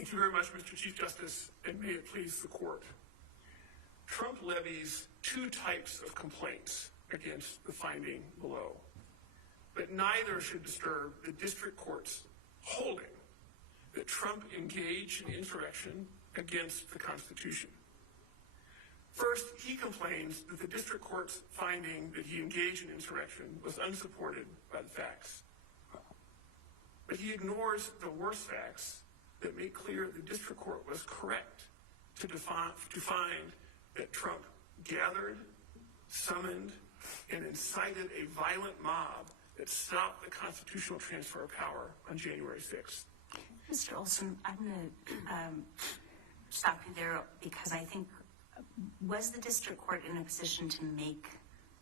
Thank you very much, Mr. Chief Justice, and may it please the court. Trump levies two types of complaints against the finding below, but neither should disturb the district court's holding that Trump engaged in insurrection against the Constitution. First, he complains that the district court's finding that he engaged in insurrection was unsupported by the facts. But he ignores the worst facts that make clear the district court was correct to find that Trump gathered, summoned, and incited a violent mob that stopped the constitutional transfer of power on January 6th. Mr. Olson, I'm going to stop you there because I think, was the district court in a position to make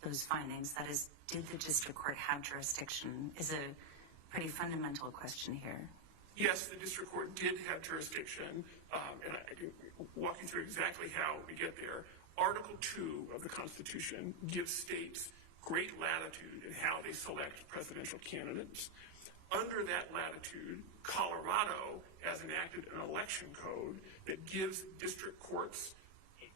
those findings? That is, did the district court have jurisdiction? Is a pretty fundamental question here. Yes, the district court did have jurisdiction, and I can walk you through exactly how we get there. Article 2 of the Constitution gives states great latitude in how they select presidential candidates. Under that latitude, Colorado has enacted an election code that gives district courts,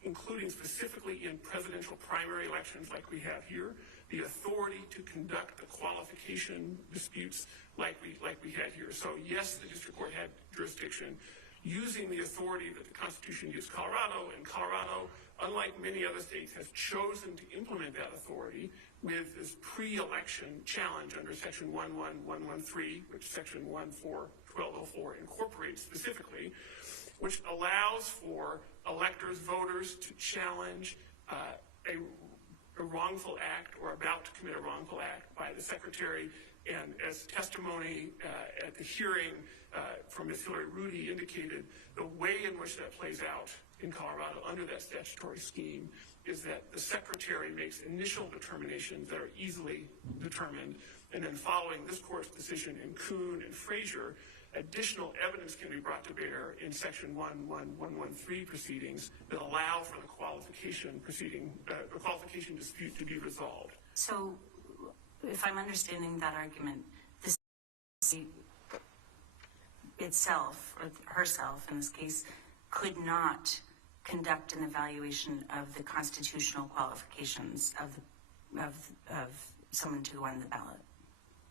including specifically in presidential primary elections like we have here, the authority to conduct the qualification disputes like we had here. So yes, the district court had jurisdiction using the authority that the Constitution gives Colorado, and Colorado, unlike many other states, has chosen to implement that authority with this pre-election challenge under Section 11113, which Section 1204 incorporates specifically, which allows for electors, voters to challenge a wrongful act or about to commit a wrongful act by the secretary. And as testimony at the hearing from Ms. Hillary Rudy indicated, the way in which that plays out in Colorado under that statutory scheme is that the secretary makes initial determinations that are easily determined, and then following this court's decision in Kuhn and Frazier, additional evidence can be brought to bear in Section 11113 proceedings that allow for the qualification dispute to be resolved. So, if I'm understanding that argument, this itself, or herself in this case, could not conduct an evaluation of the constitutional qualifications of someone to go on the ballot.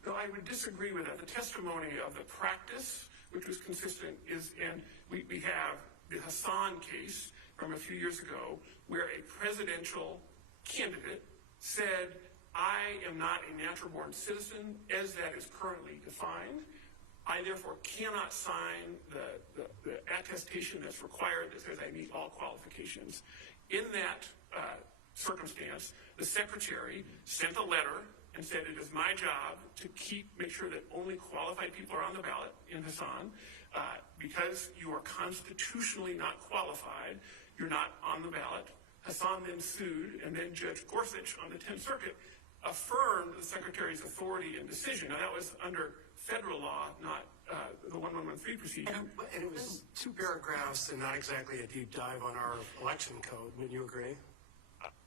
No, I would disagree with that. The testimony of the practice, which was consistent, is, and we have the Hassan case from a few years ago, where a presidential candidate said, I am not a natural-born citizen as that is currently defined. I therefore cannot sign the attestation that's required that says I meet all qualifications. In that circumstance, the secretary sent a letter and said it is my job to make sure that only qualified people are on the ballot in Hassan. Because you are constitutionally not qualified, you're not on the ballot. Hassan then sued, and then Judge Gorsuch on the 10th Circuit affirmed the secretary's authority and decision. Now, that was under federal law, not the 1113 procedure. And it was two paragraphs and not exactly a deep dive on our election code. Wouldn't you agree?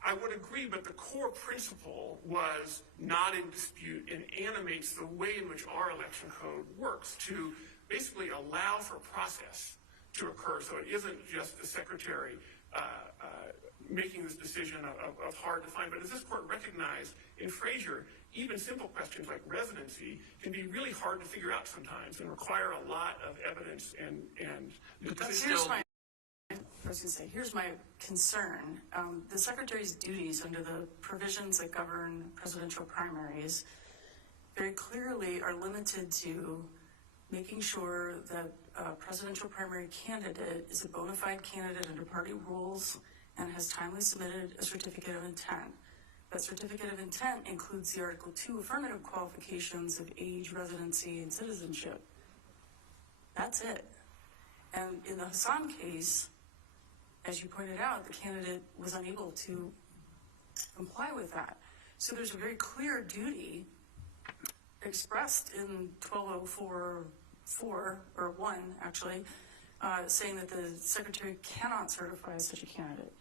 I would agree, but the core principle was not in dispute and animates the way in which our election code works to basically allow for process to occur. So it isn't just the secretary making this decision of hard to find. But as this court recognized in Frazier, even simple questions like residency can be really hard to figure out sometimes and require a lot of evidence and here's my concern. The secretary's duties under the provisions that govern presidential primaries very clearly are limited to making sure that a presidential primary candidate is a bona fide candidate under party rules and has timely submitted a certificate of intent. That certificate of intent includes the Article 2 affirmative qualifications of age, residency, and citizenship. That's it. And in the Hassan case, as you pointed out, the candidate was unable to comply with that. So there's a very clear duty expressed in 1204 or 1, actually, saying that the secretary cannot certify such a candidate.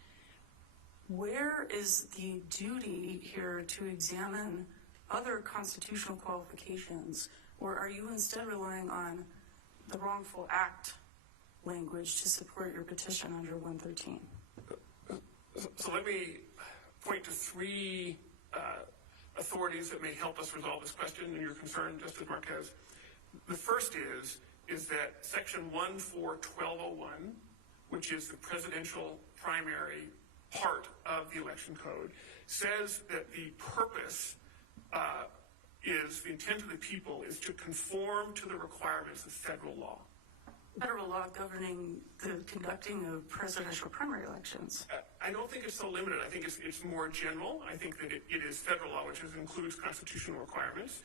Where is the duty here to examine other constitutional qualifications, or are you instead relying on the wrongful act language to support your petition under 113? So let me point to three authorities that may help us resolve this question and your concern, Justice Marquez. The first is that Section 14121, which is the presidential primary part of the election code, says that the purpose is, the intent of the people is to conform to the requirements of federal law. Federal law governing the conducting of presidential primary elections. I don't think it's so limited. I think it's more general. I think that it is federal law, which includes constitutional requirements.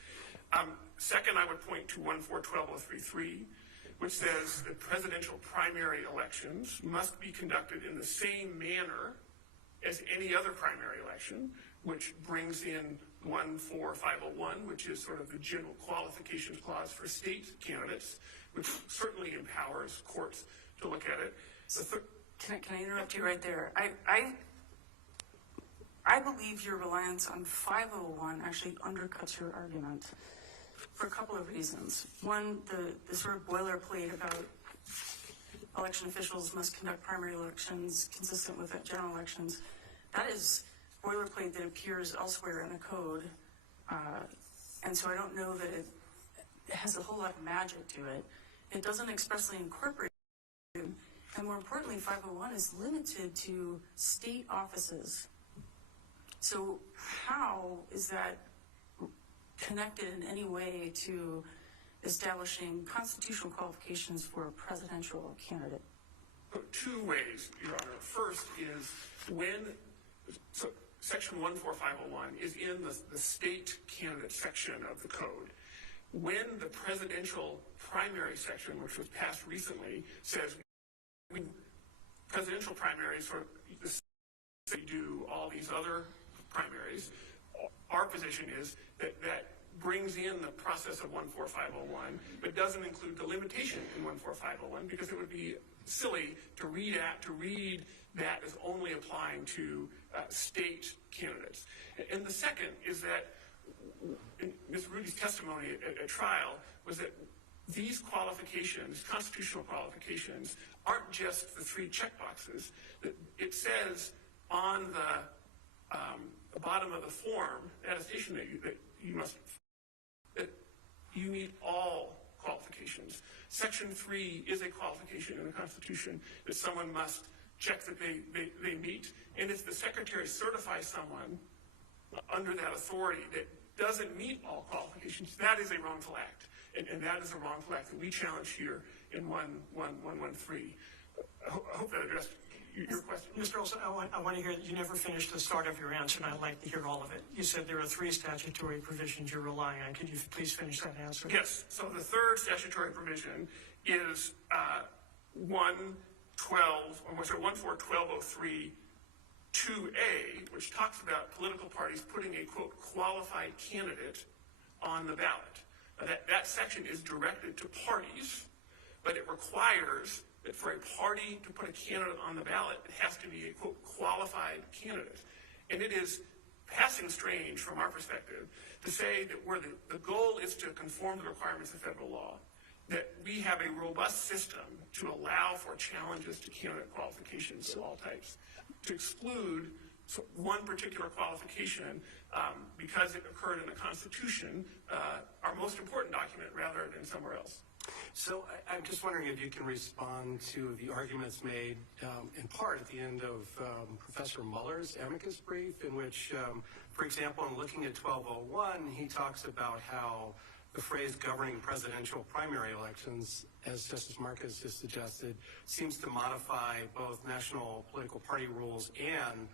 Second, I would point to 1412033, which says that presidential primary elections must be conducted in the same manner as any other primary election, which brings in 14501, which is sort of the general qualifications clause for state candidates, which certainly empowers courts to look at it. Can I interrupt you right there? I believe your reliance on 501 actually undercuts your argument for a couple of reasons. One, the sort of boilerplate about election officials must conduct primary elections consistent with general elections. That is boilerplate that appears elsewhere in the code. And so I don't know that it has a whole lot of magic to it. It doesn't expressly incorporate it. And more importantly, 501 is limited to state offices. So how is that connected in any way to establishing constitutional qualifications for a presidential candidate? Two ways, Your Honor. First is so Section 14501 is in the state candidate section of the code. When the presidential primary section, which was passed recently, says presidential primaries for the do all these other primaries, our position is that brings in the process of 14501, but doesn't include the limitation in 14501 because it would be silly to read that as only applying to state candidates. And the second is that Ms. Rudy's testimony at trial was that these qualifications, constitutional qualifications, aren't just the three checkboxes. It says on the bottom of the form, attestation that you meet all qualifications. Section 3 is a qualification in the Constitution that someone must check that they meet. And if the Secretary certifies someone under that authority that doesn't meet all qualifications, that is a wrongful act. And that is a wrongful act that we challenge here in 113. I hope that addressed your question. Mr. Olson, I want to hear that you never finished the start of your answer, and I'd like to hear all of it. You said there are three statutory provisions you're relying on. Could you please finish that answer? Yes. So the third statutory provision is 1412032A, which talks about political parties putting a, quote, qualified candidate on the ballot. Now that section is directed to parties, but it requires that for a party to put a candidate on the ballot, it has to be a, quote, qualified candidate. And it is passing strange from our perspective to say that where the goal is to conform to the requirements of federal law, that we have a robust system to allow for challenges to candidate qualifications of all types. To exclude one particular qualification because it occurred in the Constitution, our most important document, rather than somewhere else. So I'm just wondering if you can respond to the arguments made in part at the end of Professor Mueller's amicus brief, in which, for example, in looking at 1201, he talks about how the phrase governing presidential primary elections, as Justice Marquez just suggested, seems to modify both national political party rules and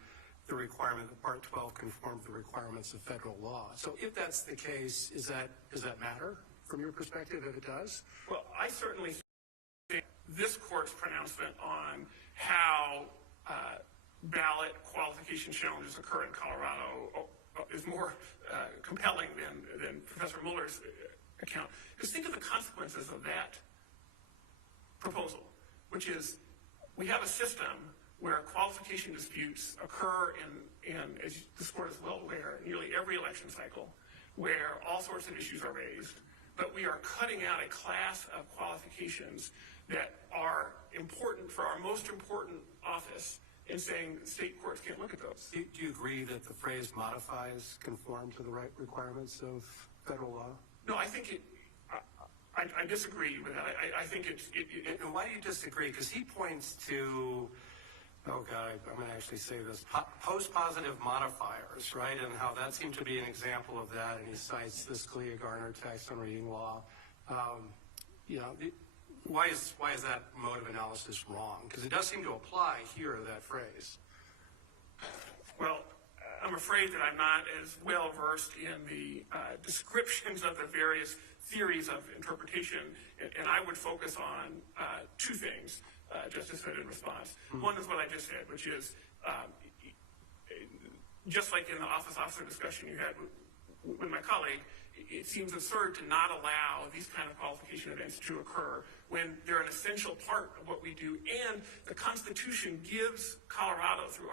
the requirement that Part 12 conform to the requirements of federal law. So if that's the case, does that matter from your perspective, if it does? Well, I certainly think this court's pronouncement on how ballot qualification challenges occur in Colorado is more compelling than Professor Mueller's account. Because think of the consequences of that proposal, which is we have a system where qualification disputes occur in, as this court is well aware, nearly every election cycle, where all sorts of issues are raised, but we are cutting out a class of qualifications that are important for our most important office and saying state courts can't look at those. Do you agree that the phrase modifies conform to the right requirements of federal law? No, I think I disagree with that. I think And why do you disagree? Because he points to, oh God, I'm going to actually say this, post-positive modifiers, right? And how that seemed to be an example of that. And he cites this Scalia Garner text on reading law. Why is that mode of analysis wrong? Because it does seem to apply here, that phrase. Well, I'm afraid that I'm not as well versed in the descriptions of the various theories of interpretation, and I would focus on two things, Justice Hood, in response. One is what I just said, which is just like in the office officer discussion you had with my colleague, it seems absurd to not allow these kind of qualification events to occur when they're an essential part of what we do, and the Constitution gives Colorado through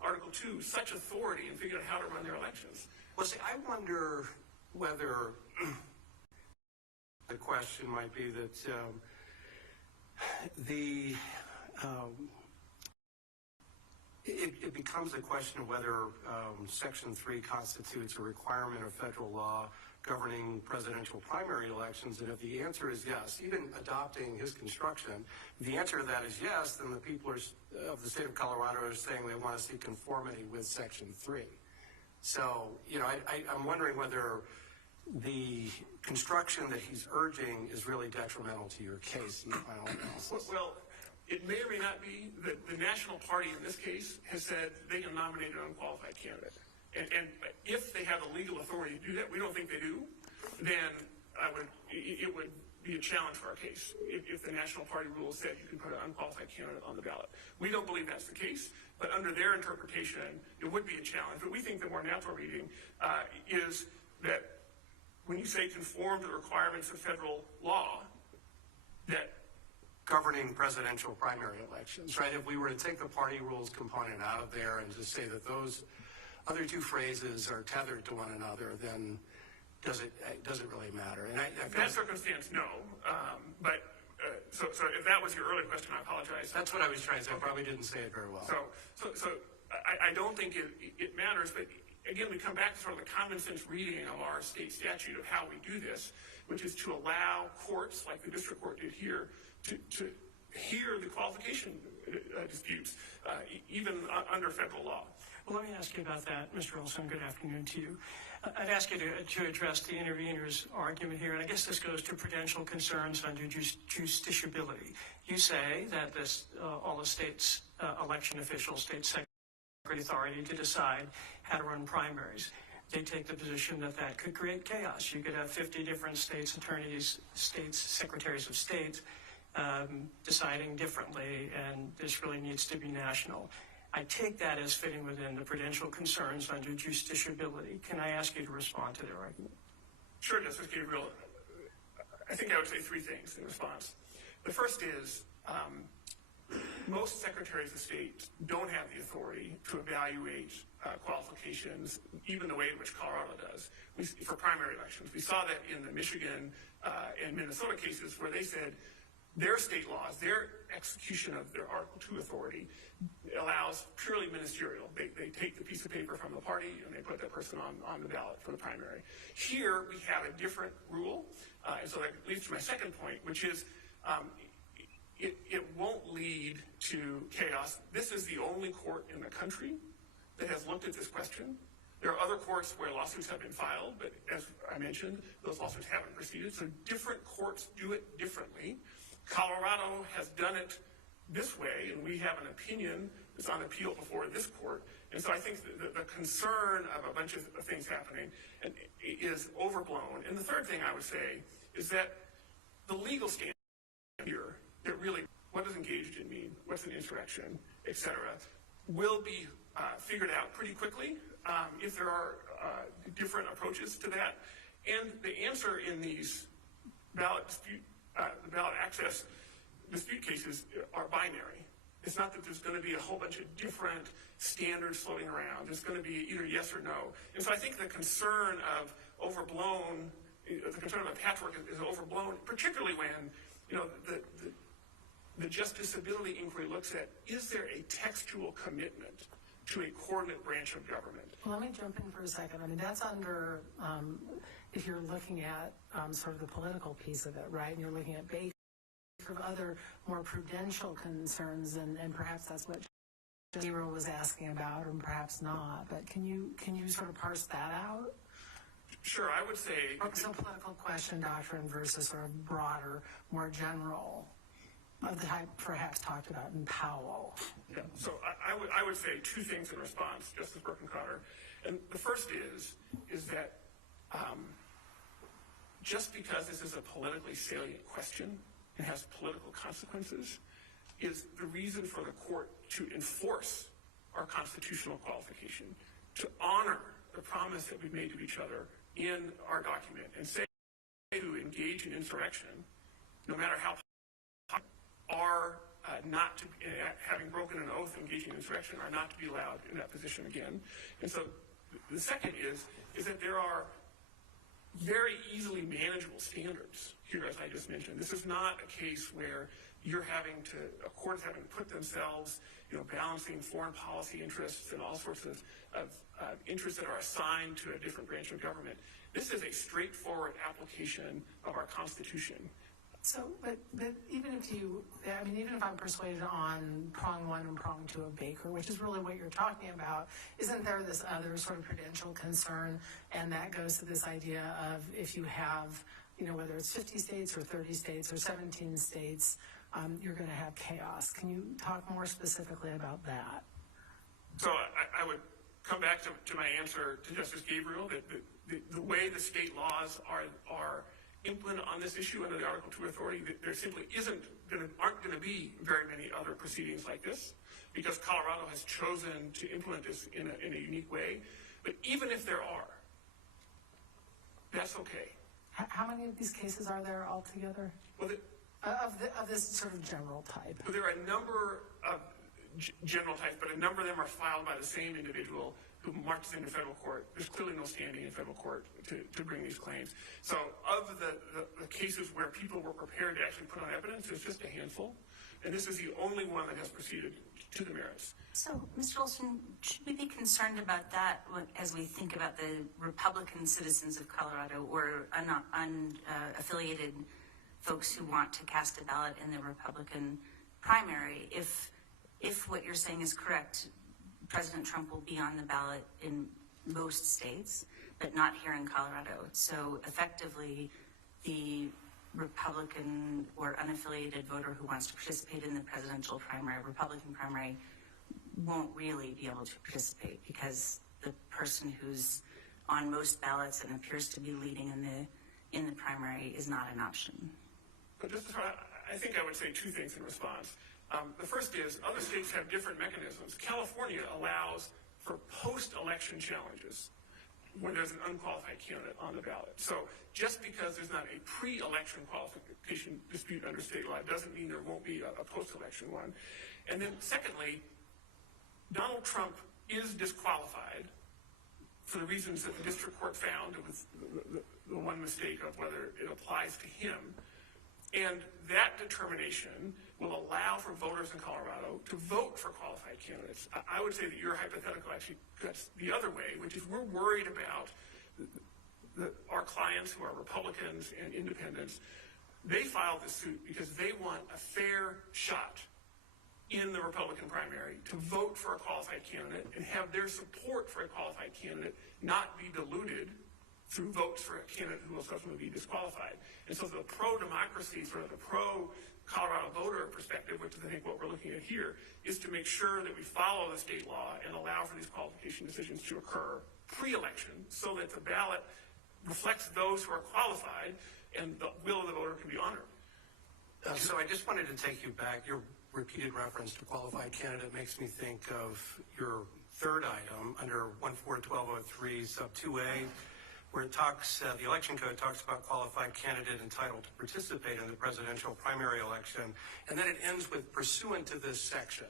Article 2 such authority in figuring out how to run their elections. Well, see, I wonder whether the question might be that it becomes a question of whether Section 3 constitutes a requirement of federal law governing presidential primary elections, and if the answer is yes, even adopting his construction, if the answer to that is yes, then the people of the state of Colorado are saying they want to see conformity with Section 3. So, I'm wondering whether the construction that he's urging is really detrimental to your case in the final analysis. Well, it may or may not be that the National Party in this case has said they can nominate an unqualified candidate. And if they have the legal authority to do that, we don't think they do, then it would be a challenge for our case if the National Party rule said you can put an unqualified candidate on the ballot. We don't believe that's the case, but under their interpretation, it would be a challenge. But we think the more natural reading is that when you say conform to the requirements of federal law, that governing presidential primary elections, right? If we were to take the party rules component out of there and just say that those other two phrases are tethered to one another, then does it really matter? And in that circumstance, no. So if that was your earlier question, I apologize. That's what I was trying to say. I probably didn't say it very well. So I don't think it matters, but again, we come back to sort of the common sense reading of our state statute of how we do this, which is to allow courts, like the district court did here, to hear the qualification disputes, even under federal law. Well, let me ask you about that, Mr. Olson. Good afternoon to you. I'd ask you to address the intervener's argument here, and I guess this goes to prudential concerns under justiciability. You say that all the state's election officials, state secretary authority to decide how to run primaries. They take the position that that could create chaos. You could have 50 different states attorneys, states secretaries of state deciding differently, and this really needs to be national. I take that as fitting within the prudential concerns under justiciability. Can I ask you to respond to their argument? Sure, Justice Gabriel. I think I would say three things in response. The first is most secretaries of state don't have the authority to evaluate qualifications, even the way in which Colorado does, for primary elections. We saw that in the Michigan and Minnesota cases where they said their state laws, their execution of their Article 2 authority allows purely ministerial. They take the piece of paper from the party and they put that person on the ballot for the primary. Here we have a different rule, and so that leads to my second point, which is it won't lead to chaos. This is the only court in the country that has looked at this question. There are other courts where lawsuits have been filed, but as I mentioned, those lawsuits haven't proceeded, so different courts do it differently. Colorado has done it this way, and we have an opinion that's on appeal before this court. And so I think the concern of a bunch of things happening is overblown. And the third thing I would say is that the legal standard here, that really, what does engaged in mean? What's an insurrection, et cetera, will be figured out pretty quickly if there are different approaches to that. And the answer in these ballot access dispute cases are binary. It's not that there's going to be a whole bunch of different standards floating around. It's going to be either yes or no. And so I think the concern of overblown the concern about patchwork is overblown, particularly when, the justiciability inquiry looks at, is there a textual commitment to a coordinate branch of government? Well, let me jump in for a second. I mean, that's under, if you're looking at sort of the political piece of it, right? And you're looking at basic of other more prudential concerns, and perhaps that's what Zero was asking about, and perhaps not. But can you sort of parse that out? Sure, I would say. So political question doctrine versus sort of broader, more general, of the type perhaps talked about in Powell. Yeah. So I would say two things in response, Justice Birkencotter. And the first is that just because this is a politically salient question and has political consequences, is the reason for the court to enforce our constitutional qualification, to honor the promise that we've made to each other in our document, and say to engage in insurrection, no matter how are not to, having broken an oath engaging in insurrection, are not to be allowed in that position again. And so the second is that there are very easily manageable standards here, as I just mentioned. This is not a case where a court is having to put themselves, balancing foreign policy interests and all sorts of interests that are assigned to a different branch of government. This is a straightforward application of our Constitution. So, but even if I'm persuaded on prong one and prong two of Baker, which is really what you're talking about, isn't there this other sort of prudential concern? And that goes to this idea of if you have, whether it's 50 states or 30 states or 17 states, you're going to have chaos. Can you talk more specifically about that? So I would come back to my answer to Justice Gabriel, that the way the state laws are implemented on this issue under the Article 2 authority, there simply aren't going to be very many other proceedings like this, because Colorado has chosen to implement this in a unique way. But even if there are, that's okay. How many of these cases are there altogether? Well, of this sort of general type? Well, there are a number of general types, but a number of them are filed by the same individual who marches into federal court. There's clearly no standing in federal court to bring these claims. So of the cases where people were prepared to actually put on evidence, there's just a handful. And this is the only one that has proceeded to the merits. So, Mr. Olson, should we be concerned about that as we think about the Republican citizens of Colorado or unaffiliated folks who want to cast a ballot in the Republican primary? If what you're saying is correct, President Trump will be on the ballot in most states, but not here in Colorado. So effectively, the Republican or unaffiliated voter who wants to participate in the presidential primary, Republican primary, won't really be able to participate because the person who's on most ballots and appears to be leading in the primary is not an option. But Justice, I think I would say two things in response. The first is other states have different mechanisms. California allows for post-election challenges when there's an unqualified candidate on the ballot. So just because there's not a pre-election qualification dispute under state law doesn't mean there won't be a post-election one. And then secondly, Donald Trump is disqualified for the reasons that the district court found. It was the one mistake of whether it applies to him. And that determination will allow for voters in Colorado to vote for qualified candidates. I would say that your hypothetical actually cuts the other way, which is we're worried about our clients who are Republicans and independents. They filed this suit because they want a fair shot in the Republican primary to vote for a qualified candidate and have their support for a qualified candidate not be diluted through votes for a candidate who will subsequently be disqualified. And so the pro-democracy, sort of the pro-Colorado voter perspective, which is I think what we're looking at here, is to make sure that we follow the state law and allow for these qualification decisions to occur pre-election so that the ballot reflects those who are qualified and the will of the voter can be honored. So I just wanted to take you back. Your repeated reference to qualified candidate makes me think of your third item under 141203 sub 2A, where it talks, the election code talks about qualified candidate entitled to participate in the presidential primary election, and then it ends with pursuant to this section.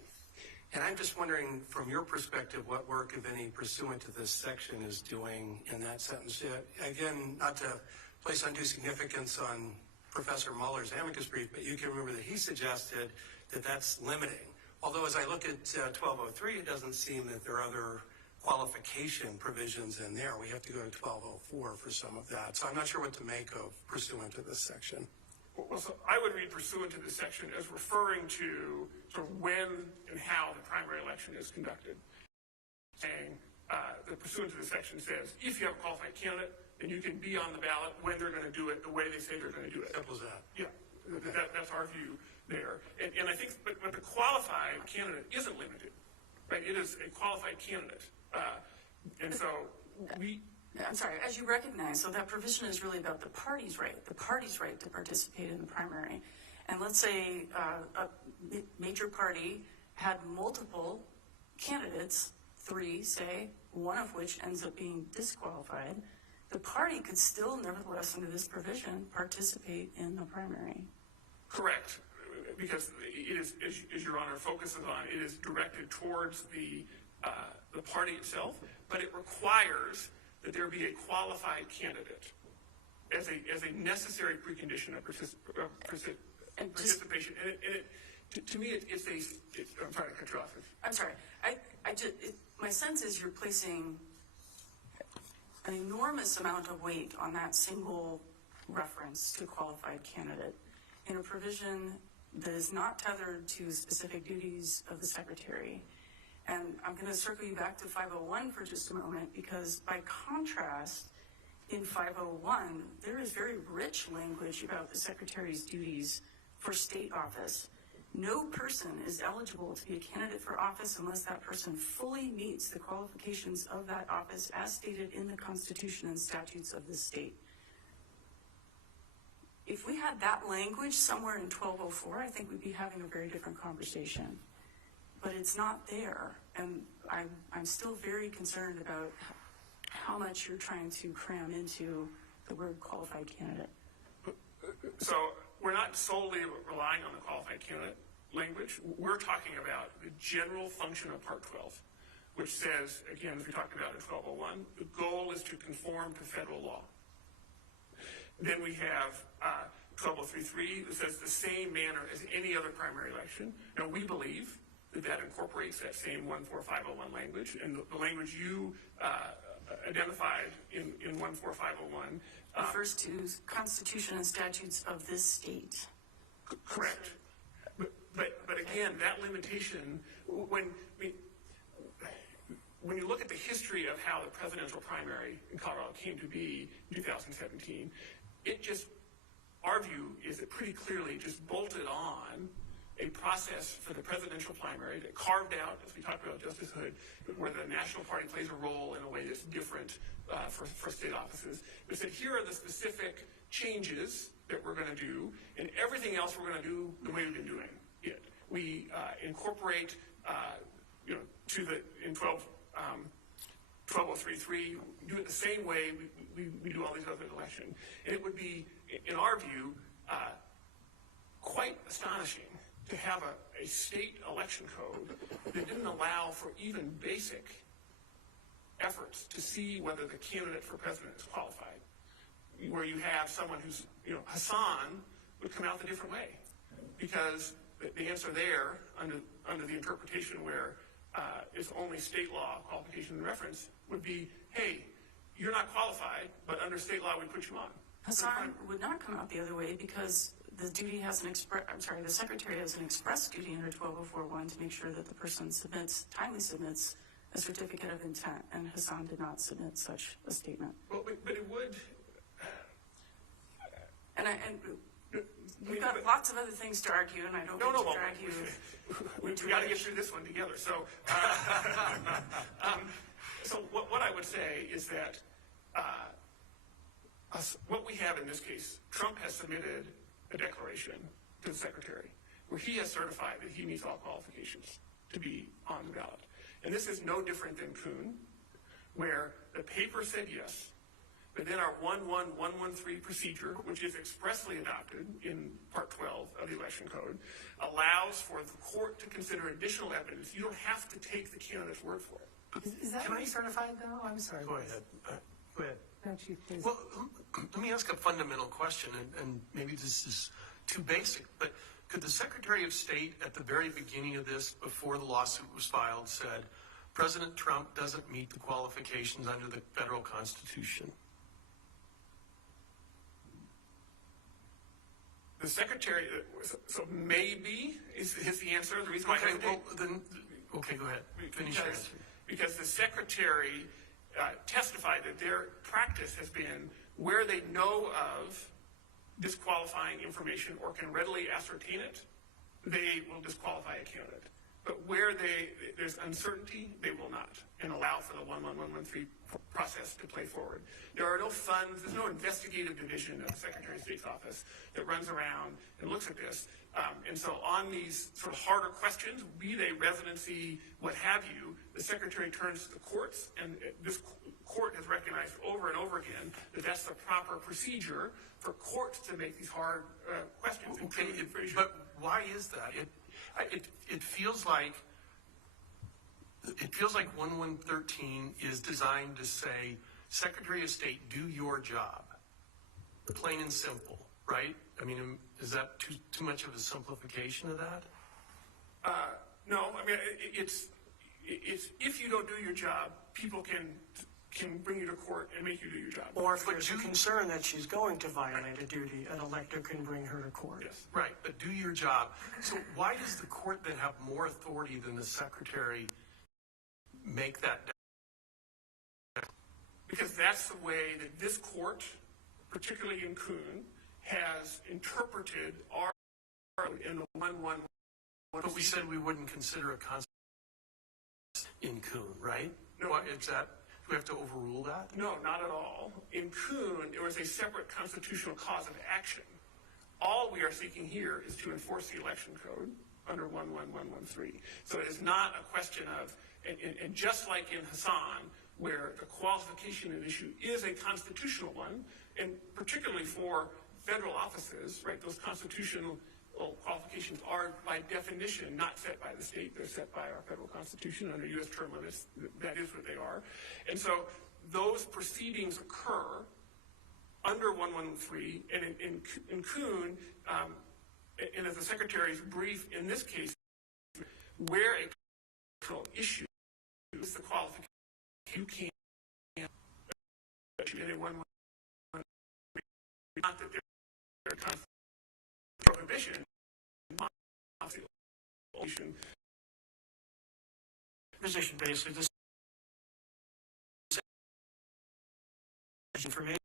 And I'm just wondering, from your perspective, what work, if any, pursuant to this section is doing in that sentence. Again, not to place undue significance on Professor Mueller's amicus brief, but you can remember that he suggested that that's limiting. Although as I look at 1203, it doesn't seem that there are other qualification provisions in there. We have to go to 1204 for some of that. So I'm not sure what to make of pursuant to this section. Well, so I would read pursuant to this section as referring to sort of when and how the primary election is conducted. Saying the pursuant to this section says if you have a qualified candidate, then you can be on the ballot when they're going to do it the way they say they're going to do it. Simple as that. Yeah, that's our view there. And I think, but the qualified candidate isn't limited, right? It is a qualified candidate. And so I'm sorry, as you recognize, so that provision is really about the party's right to participate in the primary. And let's say a major party had multiple candidates, 3, say, one of which ends up being disqualified. The party could still, nevertheless, under this provision, participate in the primary. Correct, because it is, as Your Honor focuses on, it is directed towards the party itself, but it requires that there be a qualified candidate as a necessary precondition of participation. And to me, it's I'm sorry to cut you off. I'm sorry. My sense is you're placing an enormous amount of weight on that single reference to qualified candidate in a provision that is not tethered to specific duties of the secretary. And I'm going to circle you back to 501 for just a moment, because by contrast, in 501, there is very rich language about the secretary's duties for state office. No person is eligible to be a candidate for office unless that person fully meets the qualifications of that office as stated in the Constitution and statutes of the state. If we had that language somewhere in 1204, I think we'd be having a very different conversation. But it's not there, and I'm still very concerned about how much you're trying to cram into the word qualified candidate. So we're not solely relying on the qualified candidate language. We're talking about the general function of Part 12, which says, again, as we talked about in 1201, the goal is to conform to federal law. Then we have 12033 that says the same manner as any other primary election. Now, we believe that incorporates that same 14501 language, and the language you identified in 14501 refers to Constitution and statutes of this state. Correct. But again, that limitation, when you look at the history of how the presidential primary in Colorado came to be in 2017, it just, our view is it pretty clearly just bolted on a process for the presidential primary that carved out, as we talked about Justice Hood, where the national party plays a role in a way that's different for state offices. It said, here are the specific changes that we're going to do, and everything else we're going to do the way we've been doing it. We incorporate, to the, in 12033, do it the same way we do all these other elections. And it would be, in our view, quite astonishing to have a state election code that didn't allow for even basic efforts to see whether the candidate for president is qualified, where you have someone who's, Hassan would come out the different way, because the answer there, under the interpretation where it's only state law qualification and reference, would be, hey, you're not qualified, but under state law we put you on. Hassan would not come out the other way because the duty has the secretary has an express duty under 12041 to make sure that the person timely submits a certificate of intent, and Hassan did not submit such a statement. Well, but it would. And we've got lots of other things to argue, and I don't want to drag you. We got to get through this one together. So, so what I would say is that what we have in this case, Trump has submitted a declaration to the secretary where he has certified that he meets all qualifications to be on the ballot. And this is no different than Kuhn, where the paper said yes, but then our 11113 procedure, which is expressly adopted in Part 12 of the Election Code, allows for the court to consider additional evidence. You don't have to take the candidate's word for it. Is that already certified, though? I'm sorry. Go ahead. Go ahead. No, don't you please? Well, let me ask a fundamental question, and maybe this is too basic, but could the Secretary of State at the very beginning of this, before the lawsuit was filed, said, President Trump doesn't meet the qualifications under the federal Constitution? The Secretary, so maybe is the answer. The reason why I hesitate. Well, then, okay, go ahead. Finish your answer. Because the Secretary testified that their practice has been where they know of disqualifying information or can readily ascertain it, they will disqualify a candidate. But where there's uncertainty, they will not, and allow for the 11113 process to play forward. There are no funds, there's no investigative division of the Secretary of State's office that runs around and looks at this. And so on these sort of harder questions, be they residency, what have you, the Secretary turns to the courts, and this court has recognized over and over again that that's the proper procedure for courts to make these hard questions. Okay, but why is that? It feels like 1113 is designed to say, Secretary of State, do your job, plain and simple, right? I mean, is that too much of a simplification of that? No, I mean it's if you don't do your job, people can bring you to court and make you do your job. Or if there's a concern that she's going to violate a duty, an elector can bring her to court. Yes. Right, but do your job. So why does the court then have more authority than the Secretary make that? Because that's the way that this court, particularly in Kuhn, has interpreted our in the 111. But we said we wouldn't consider a constitution in Kuhn, right? No. What, is that? Do we have to overrule that? No, not at all. In Kuhn, there was a separate constitutional cause of action. All we are seeking here is to enforce the election code under 11113. So it is not a question of, and just like in Hassan, where the qualification issue is a constitutional one, and particularly for federal offices, right, those constitutional qualifications are by definition not set by the state, they're set by our federal constitution under U.S. term limits. That is what they are. And so those proceedings occur under 113, and in Kuhn, and as the Secretary's brief in this case, where a constitutional issue is the qualification, you can't in a 113, not that there are prohibition. Position basically, this information